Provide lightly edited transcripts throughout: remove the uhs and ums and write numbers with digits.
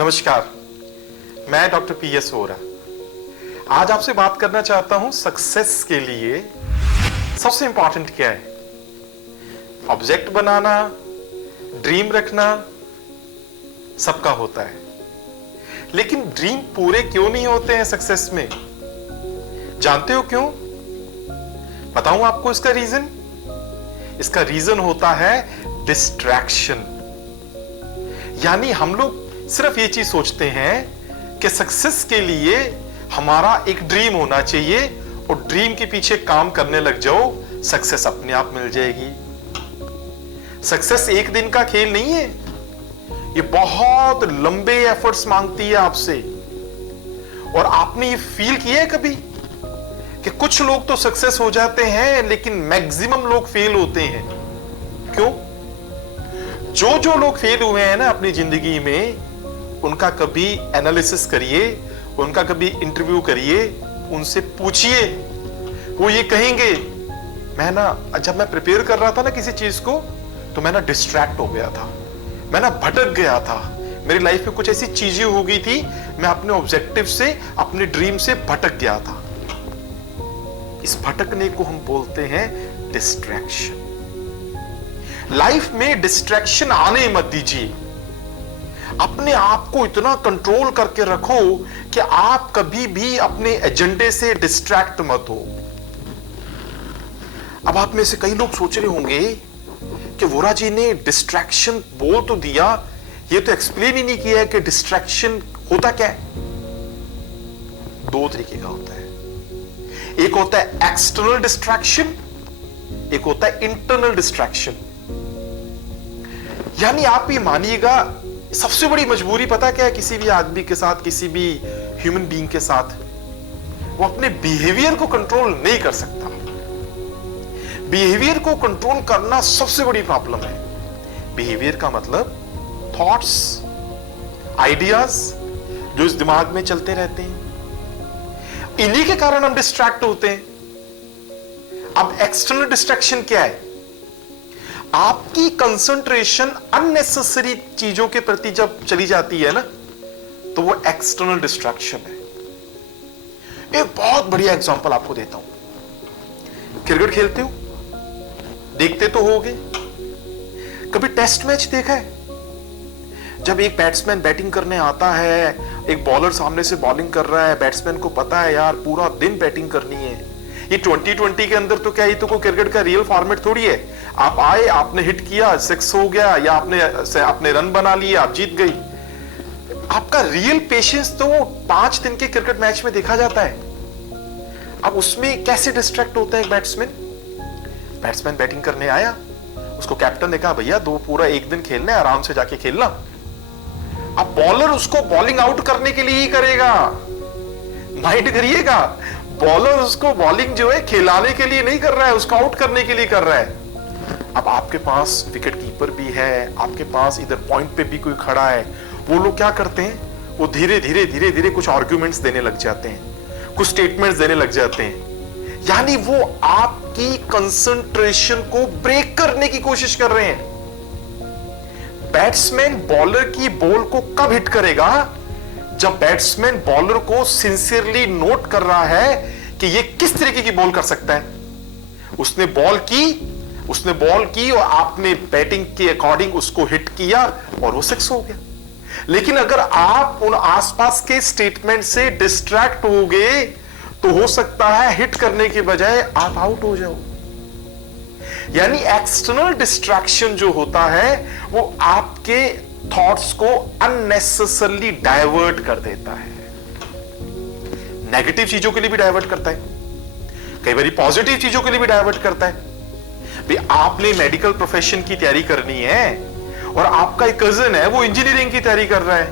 नमस्कार, मैं doctor PS Vora. आज आपसे बात करना चाहता हूं सक्सेस के लिए सबसे इंपॉर्टेंट क्या है। ऑब्जेक्ट बनाना, ड्रीम रखना सबका होता है, लेकिन ड्रीम पूरे क्यों नहीं होते हैं सक्सेस में? जानते हो क्यों? बताऊं आपको इसका रीजन। इसका रीजन होता है डिस्ट्रैक्शन। यानी हम लोग सिर्फ ये चीज सोचते हैं कि सक्सेस के लिए हमारा एक ड्रीम होना चाहिए और ड्रीम के पीछे काम करने लग जाओ, सक्सेस अपने आप मिल जाएगी। सक्सेस एक दिन का खेल नहीं है, ये बहुत लंबे एफर्ट्स मांगती है आपसे। और आपने ये फील किया है कभी कि कुछ लोग तो सक्सेस हो जाते हैं लेकिन मैक्सिमम लोग फेल होते हैं? क्यों? जो लोग फेल हुए हैं ना अपनी जिंदगी में, उनका कभी एनालिसिस करिए, उनका कभी इंटरव्यू करिए, उनसे पूछिए, वो ये कहेंगे जब मैं प्रिपेयर कर रहा था ना किसी चीज को, तो मैं डिस्ट्रैक्ट हो गया था, मैं भटक गया था, मेरी लाइफ में कुछ ऐसी चीजें हो गई थी, मैं अपने ऑब्जेक्टिव से, अपने ड्रीम से भटक गया था। इस भटकने को हम बोलते हैं डिस्ट्रैक्शन। लाइफ में डिस्ट्रैक्शन आने मत दीजिए। अपने आप को इतना कंट्रोल करके रखो कि आप कभी भी अपने एजेंडे से डिस्ट्रैक्ट मत हो। अब आप में से कई लोग सोच रहे होंगे कि वोरा जी ने डिस्ट्रैक्शन बोल तो दिया, ये तो एक्सप्लेन ही नहीं किया कि डिस्ट्रैक्शन होता क्या है। दो तरीके का होता है, एक होता है एक्सटर्नल डिस्ट्रैक्शन, एक होता है इंटरनल डिस्ट्रैक्शन। यानी आप ये मानिएगा, सबसे बड़ी मजबूरी पता क्या है किसी भी आदमी के साथ, किसी भी ह्यूमन बीइंग के साथ? वो अपने बिहेवियर को कंट्रोल नहीं कर सकता। बिहेवियर को कंट्रोल करना सबसे बड़ी प्रॉब्लम है। बिहेवियर का मतलब थॉट्स, आइडियाज जो इस दिमाग में चलते रहते हैं, इन्हीं के कारण हम डिस्ट्रैक्ट होते हैं। अब एक्सटर्नल डिस्ट्रैक्शन क्या है? आपकी कंसंट्रेशन अननेसेसरी चीजों के प्रति जब चली जाती है ना, तो वो एक्सटर्नल डिस्ट्रैक्शन है। एक बहुत बढ़िया एग्जांपल आपको देता हूं। क्रिकेट खेलते हो, देखते तो होगे। कभी टेस्ट मैच देखा है? जब एक बैट्समैन बैटिंग करने आता है, एक बॉलर सामने से बॉलिंग कर रहा है, बैट्समैन को पता है यार पूरा दिन बैटिंग करनी है। ये 2020 के अंदर तो क्या, ये तो कोई क्रिकेट का रियल फॉर्मेट थोड़ी है। आप आए, आपने हिट किया, 6 हो गया, या आपने रन बना लिए, आप जीत गई। आपका रियल पेशेंस तो 5 दिन के क्रिकेट मैच में देखा जाता है। अब उसमें कैसे डिस्ट्रैक्ट होता है एक बैट्समैन? बैट्समैन बैटिंग करने आया, उसको कैप्टन ने कहा भैया पूरा एक दिन खेलना है, आराम से जाके खेलना। अब बॉलर उसको बॉलिंग आउट करने के लिए ही करेगा, माइंड करिएगा। बॉलर उसको बॉलिंग जो है खिलाने के लिए नहीं कर रहा है, उसको आउट करने के लिए कर रहा है। अब आपके पास विकेट कीपर भी है, आपके पास इधर पॉइंट पे भी कोई खड़ा है। वो लोग क्या करते हैं, वो धीरे धीरे कुछ आर्ग्यूमेंट्स देने लग जाते हैं, कुछ स्टेटमेंट्स देने लग जाते हैं। यानी वो आपकी कंसंट्रेशन को ब्रेक करने की कोशिश कर रहे हैं। बैट्समैन बॉलर की बॉल को कब हिट करेगा? जब बैट्समैन बॉलर को सिंसियरली नोट कर रहा है कि ये किस तरीके की बॉल कर सकता है। उसने बॉल की और आपने बैटिंग के अकॉर्डिंग उसको हिट किया और वो 6 हो गया। लेकिन अगर आप उन आसपास के स्टेटमेंट से डिस्ट्रैक्ट हो गए, तो हो सकता है हिट करने के बजाय आप आउट हो जाओ। यानी एक्सटर्नल डिस्ट्रैक्शन जो होता है वो आपके थॉट्स को अननेसेसरली डाइवर्ट कर देता है। नेगेटिव चीजों के लिए भी डाइवर्ट करता है, कई बार पॉजिटिव चीजों के लिए भी डाइवर्ट करता है। भाई आपने मेडिकल प्रोफेशन की तैयारी करनी है और आपका एक कजिन है वो इंजीनियरिंग की तैयारी कर रहा है,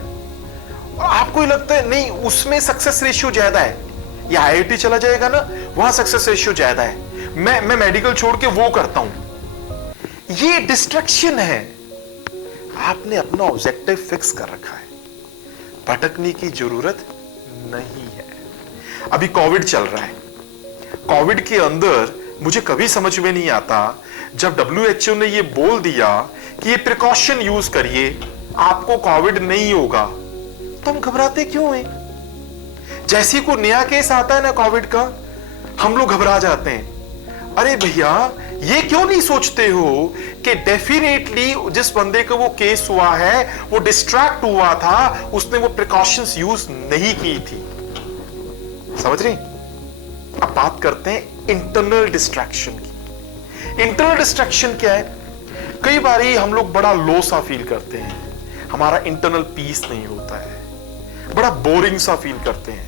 और आपको लगता है नहीं उसमें सक्सेस रेशियो ज्यादा है, या आईआईटी चला जाएगा ना, वहां सक्सेस रेशियो ज्यादा है, मैं मेडिकल छोड़ के वो करता हूं। ये डिस्ट्रैक्शन है। आपने अपना ऑब्जेक्टिव फिक्स कर रखा है, भटकने की जरूरत नहीं है। अभी कोविड चल रहा है, कोविड के अंदर मुझे कभी समझ में नहीं आता, जब WHO ने ये बोल दिया कि ये प्रिकॉशन यूज करिए, आपको कोविड नहीं होगा, तो हम घबराते क्यों हैं? जैसे कोई नया केस आता है ना कोविड का, हम लोग घबरा जाते हैं। अरे भैया, ये क्यों नहीं सोचते हो कि डेफिनेटली जिस बंदे को वो केस हुआ है वो डिस्ट्रैक्ट हुआ था, उसने वो प्रिकॉशंस यूज नहीं की थी। समझ रही? अब बात करते हैं इंटरनल डिस्ट्रैक्शन की। इंटरनल डिस्ट्रैक्शन क्या है? कई बार हम लोग बड़ा लो सा फील करते हैं, हमारा इंटरनल पीस नहीं होता है, बड़ा बोरिंग सा फील करते हैं।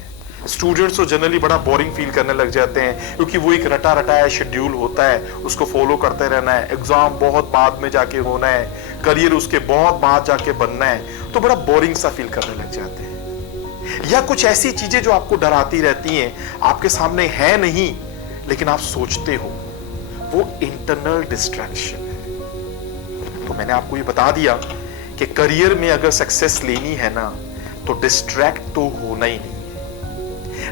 स्टूडेंट्स तो जनरली बड़ा बोरिंग फील करने लग जाते हैं, क्योंकि वो एक रटा रटाया शेड्यूल होता है, उसको फॉलो करते रहना है, एग्जाम बहुत बाद में जाके होना है, करियर उसके बहुत बाद जाके बनना है, तो बड़ा बोरिंग सा फील करने लग जाते हैं। या कुछ ऐसी चीजें जो आपको डराती रहती हैं, आपके सामने है नहीं लेकिन आप सोचते हो, वो इंटरनल डिस्ट्रैक्शन है। तो मैंने आपको ये बता दिया कि करियर में अगर सक्सेस लेनी है ना, तो डिस्ट्रैक्ट तो होना ही नहीं,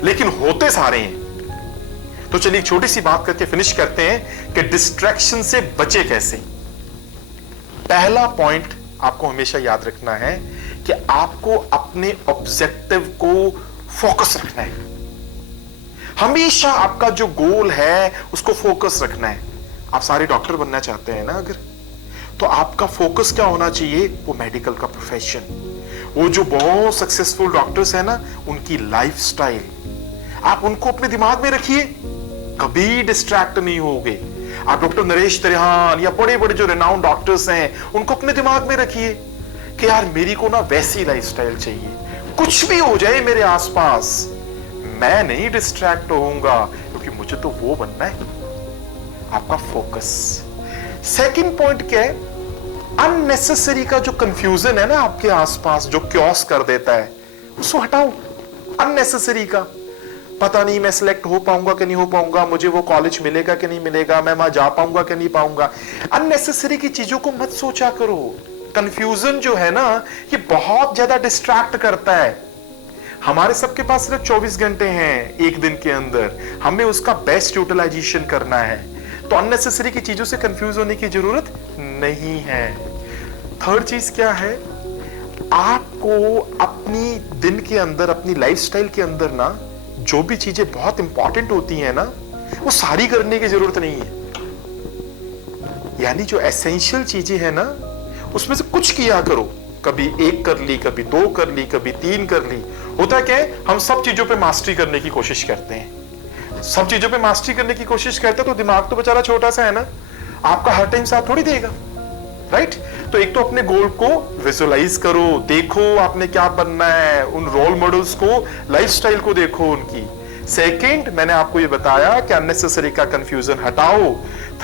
लेकिन होते सारे हैं। तो चलिए एक छोटी सी बात करके फिनिश करते हैं कि डिस्ट्रैक्शन से बचे कैसे। पहला पॉइंट आपको हमेशा याद रखना है कि आपको अपने ऑब्जेक्टिव को फोकस रखना है। हमेशा आपका जो गोल है उसको फोकस रखना है। आप सारे डॉक्टर बनना चाहते हैं ना अगर, तो आपका फोकस क्या होना चाहिए? वो मेडिकल का प्रोफेशन। वो जो बहुत सक्सेसफुल डॉक्टर्स हैं ना, उनकी लाइफस्टाइल आप उनको अपने दिमाग में रखिए, कभी डिस्ट्रैक्ट नहीं होगे। आप डॉक्टर नरेश त्रिहान या बड़े बड़े जो रेनाउंड डॉक्टर्स हैं, उनको अपने दिमाग में रखिए कि यार मेरी को ना वैसी लाइफस्टाइल चाहिए, कुछ भी हो जाए मेरे आसपास मैं नहीं डिस्ट्रैक्ट होऊंगा, क्योंकि मुझे तो वो बनना है। आपका फोकस। सेकंड पॉइंट क्या है? अननेसेसरी का जो कंफ्यूजन है ना आपके आसपास, जो क्योस कर देता है, उसको हटाओ। अननेसेसरी का, पता नहीं मैं सिलेक्ट हो पाऊंगा कि नहीं हो पाऊंगा, मुझे वो कॉलेज मिलेगा कि नहीं मिलेगा, मैं वहां जा पाऊंगा कि नहीं पाऊंगा, अननेसेसरी की चीजों को मत सोचा करो। कंफ्यूजन जो है ना, ये बहुत ज्यादा डिस्ट्रैक्ट करता है। हमारे सबके पास सिर्फ 24 घंटे हैं एक दिन के अंदर, हमें उसका बेस्ट यूटिलाइजेशन करना है, तो अननेसेसरी की चीजों से कंफ्यूज होने की जरूरत नहीं है। थर्ड चीज क्या है? आपको अपनी दिन के अंदर, अपनी लाइफस्टाइल के अंदर ना, जो भी चीजें बहुत इंपॉर्टेंट होती हैं ना, वो सारी करने की जरूरत नहीं है। यानी जो एसेंशियल चीजें हैं ना, उसमें से कुछ किया करो। कभी एक कर ली, कभी दो कर ली, कभी तीन कर ली। होता क्या है, हम सब चीजों पे मास्टरी करने की कोशिश करते हैं। सब चीजों पे मास्टरी करने की कोशिश करते हैं तो दिमाग तो बेचारा छोटा सा है ना, आपका हर टाइम साथ थोड़ी देगा, राइट? तो एक तो अपने गोल को विजुअलाइज करो, देखो आपने क्या बनना है, उन रोल मॉडल्स को, लाइफस्टाइल को देखो उनकी। सेकंड, मैंने आपको ये बताया कि अननेसेसरी का कंफ्यूजन हटाओ।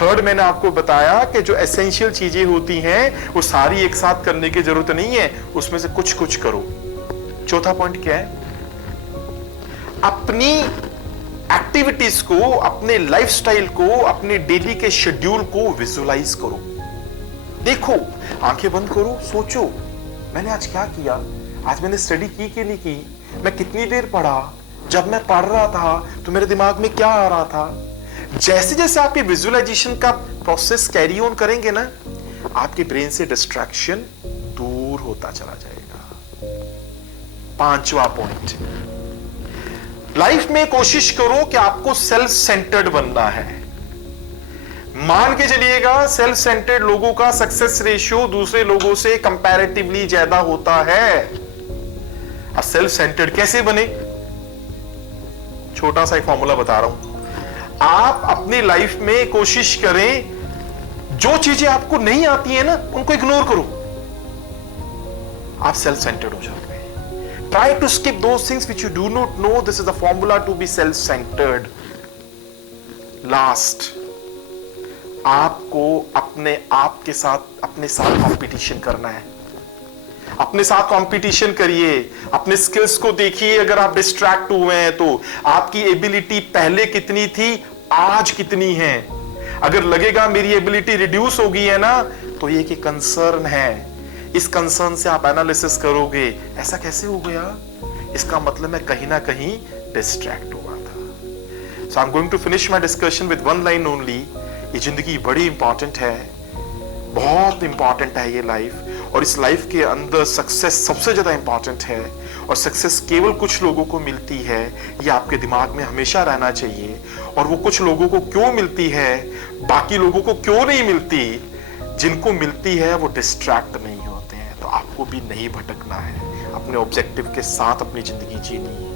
थर्ड, मैंने आपको बताया कि जो एसेंशियल चीजें होती हैं वो सारी एक साथ करने की जरूरत नहीं है, उसमें से कुछ कुछ करो। चौथा पॉइंट क्या है? अपनी एक्टिविटीज को, अपने लाइफस्टाइल को, अपने डेली के शेड्यूल को विजुअलाइज करो। देखो, आंखें बंद करो, सोचो मैंने आज क्या किया, आज मैंने स्टडी की कि नहीं की, मैं कितनी देर पढ़ा, जब मैं पढ़ रहा था तो मेरे दिमाग में क्या आ रहा था। जैसे जैसे आप ये विजुअलाइजेशन का प्रोसेस कैरी ऑन करेंगे ना, आपके ब्रेन से डिस्ट्रैक्शन दूर होता चला जाएगा। पांचवा पॉइंट, लाइफ में कोशिश करो कि आपको सेल्फ सेंटर्ड बनना है। मान के चलिएगा, सेल्फ सेंटर्ड लोगों का सक्सेस रेशियो दूसरे लोगों से कंपैरेटिवली ज्यादा होता है। अब सेल्फ सेंटर्ड कैसे बने? छोटा सा एक फॉर्मूला बता रहा हूं। आप अपनी लाइफ में कोशिश करें, जो चीजें आपको नहीं आती है ना, उनको इग्नोर करो, आप सेल्फ सेंटर्ड हो जाओगे। Try to skip those things which you do not know. This is the formula to be self centred. Last, आपको अपने आप के साथ, अपने साथ कंपटीशन करना है। अपने साथ कंपटीशन करिए, अपने स्किल्स को देखिए। अगर आप डिस्ट्रैक्ट हुए हैं तो आपकी एबिलिटी पहले कितनी थी, आज कितनी है। अगर लगेगा मेरी एबिलिटी रिड्यूस हो गई है ना, तो ये कि कंसर्न है। इस कंसर्न से आप एनालिसिस करोगे, ऐसा कैसे हो गया, इसका मतलब मैं कहीं ना कहीं डिस्ट्रैक्ट हुआ था। So I am going to finish my discussion with one line only. ये जिंदगी बड़ी इंपॉर्टेंट है, बहुत इंपॉर्टेंट है ये लाइफ, और इस लाइफ के अंदर सक्सेस सबसे ज़्यादा इंपॉर्टेंट है, और सक्सेस केवल कुछ लोगों को मिलती है, ये आपके दिमाग में हमेशा रहना चाहिए। और वो कुछ लोगों को क्यों मिलती है, बाकी लोगों को क्यों नहीं मिलती, जिनको मिलती है वो डिस्ट्रैक्ट नहीं होते हैं। तो आपको भी नहीं भटकना है, अपने ऑब्जेक्टिव के साथ अपनी ज़िंदगी जीनी है।